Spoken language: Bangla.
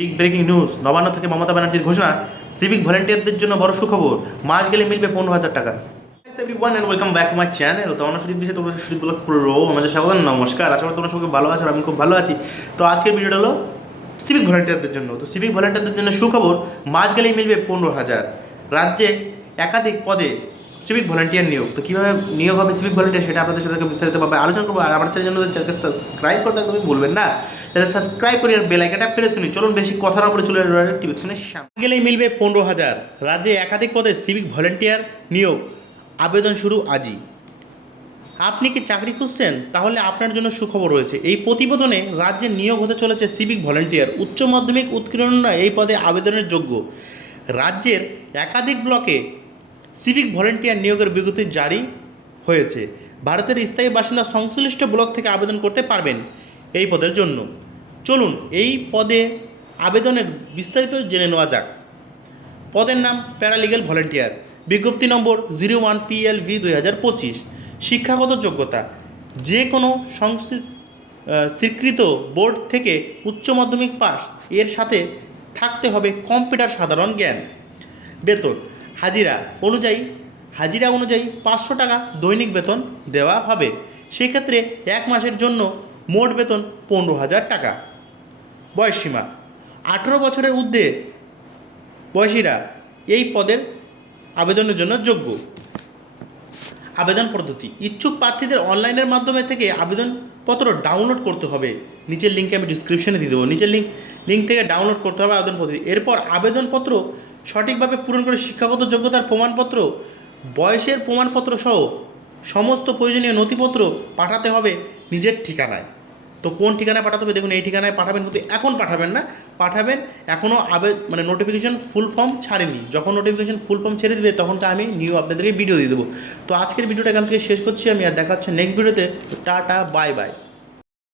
বিগ ব্রেকিং নিউজ নবান্ন থেকে মমতা ব্যানার্জির ঘোষণা সিভিক ভলেন্টিয়ারদের জন্য বড় সুখবর, মাস গেলে মিলবে পনেরো হাজার টাকা। Everyone and welcome back my channel তো আমার সুদীপ বিষয়ে তোমাদের সুদীপ ব্লগ পুরো আমাদের স্বাগত নমস্কার। আশা করি তোমরা সবাই ভালো আছো আমি খুব ভালো আছি। তো আজকের ভিডিওটা হলো সিভিক ভলেন্টিয়ারদের জন্য। তো সিভিক ভলেন্টিয়ারদের জন্য সুখবর, মাস গেলেই মিলবে পনেরো হাজার। রাজ্যে একাধিক পদে সিভিক ভলেন্টিয়ার নিয়োগ। তো কীভাবে নিয়োগ হবে সিভিক ভলেন্টিয়ার সেটা আপনাদের সাথে বিস্তারিতভাবে আলোচনা করব। আর আমার চ্যানেল চ্যানেলকে সাবস্ক্রাইব করতে একদমই ভুলবেন না তাহলে সাবস্ক্রাইব করে বেল আইকনটা প্রেস করুন চলুন বেশি কথা না বলে চলে টিভি স্ক্রিনের সামনে। গেলেই মিলবে পনেরো হাজার। রাজ্যে একাধিক পদে সিভিক ভলেন্টিয়ার নিয়োগ। আবেদন শুরু আজই। আপনি কি চাকরি খুঁজছেন? তাহলে আপনার জন্য সুখবর রয়েছে। এই প্রতিবেদনে রাজ্যে নিয়োগ হতে চলেছে সিভিক ভলেন্টিয়ার উচ্চ মাধ্যমিক উৎকীর্ণরা এই পদে আবেদনের যোগ্য। রাজ্যের একাধিক ব্লকে সিভিক ভলেন্টিয়ার নিয়োগের বিজ্ঞপ্তি জারি হয়েছে। ভারতের স্থায়ী বাসিন্দা সংশ্লিষ্ট ব্লক থেকে আবেদন করতে পারবেন এই পদের জন্য। চলুন, এই পদে আবেদনের বিস্তারিত জেনে নেওয়া যাক। পদের নাম প্যারালিগ্যাল ভলেন্টিয়ার বিজ্ঞপ্তি number zero one PL V দুই হাজার পঁচিশ শিক্ষাগত যোগ্যতা যে কোনো স্বীকৃত বোর্ড থেকে উচ্চ মাধ্যমিক পাস এর সাথে থাকতে হবে কম্পিউটার সাধারণ জ্ঞান। বেতন হাজিরা অনুযায়ী হাজিরা অনুযায়ী পাঁচশো টাকা দৈনিক বেতন দেওয়া হবে। সেক্ষেত্রে এক মাসের জন্য মোট বেতন পনেরো হাজার টাকা। বয়সসীমা, আঠেরো বছরের ঊর্ধ্বে বয়সীরা এই পদের আবেদনের জন্য যোগ্য। আবেদন পদ্ধতি, ইচ্ছুক প্রার্থীদের অনলাইনের মাধ্যমে থেকে আবেদনপত্র ডাউনলোড করতে হবে। নিচের লিঙ্কে আমি ডিসক্রিপশনে দিয়ে দেবো। নিচের লিঙ্ক লিঙ্ক থেকে ডাউনলোড করতে হবে আবেদন পদ্ধতি এরপর আবেদনপত্র সঠিকভাবে পূরণ করে শিক্ষাগত যোগ্যতার প্রমাণপত্র, বয়সের প্রমাণপত্র সহ সমস্ত প্রয়োজনীয় নথিপত্র পাঠাতে হবে নিজের ঠিকানায়। তো কোন ঠিকানায় পাঠাতে হবে? দেখুন, এই ঠিকানায় পাঠাবেন কিন্তু এখন পাঠাবেন না। পাঠাবেন এখনও আবে মানে নোটিফিকেশন ফুল ফর্ম ছাড়েনি। যখন নোটিফিকেশন ফুল ফর্ম ছেড়ে দেবে, তখন আমি নিউ আপনাদেরকে ভিডিও দিয়ে দেবো। তো আজকের ভিডিওটা এখান থেকে শেষ করছি। আমি আর দেখা হচ্ছে নেক্সট ভিডিওতে টাটা বাই বাই